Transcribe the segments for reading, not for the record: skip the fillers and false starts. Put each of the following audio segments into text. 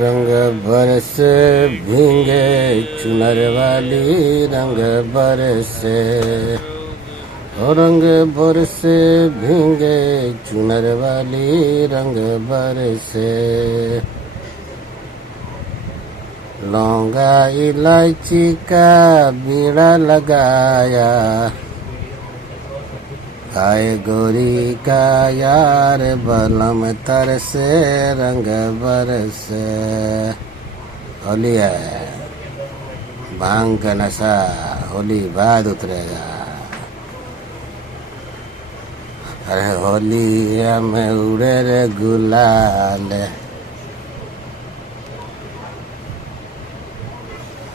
रंग बरसे भींगे चुनर वाली रंग बरसे, रंग बरसे भींगे चुनर वाली रंग बरसे। लौंगा इलायची का बीड़ा लगाया, आए गोरी का यार बलम तरसे रंग बरसे। होली है, भांग का नशा होली बाद उतरेगा। अरे होली में उड़े रे गुलाल,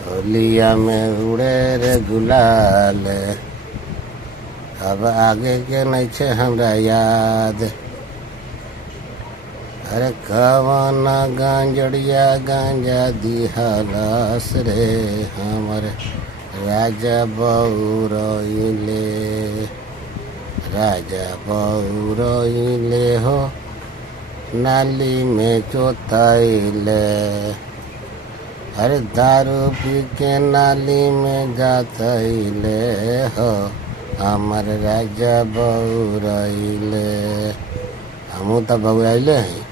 होलिया में उड़े रे गुलाल। अब आगे के नहीं छे हमरा याद। अरे कवना गांजड़िया गांजा दिहलस रे हमर राजा बउरइले, राजा बउरइले हो नाली में चोतइले। अरे दारू पी के नाली में जातइले हो हमर राजा बउरइले। हमू तो बउरइले हैं।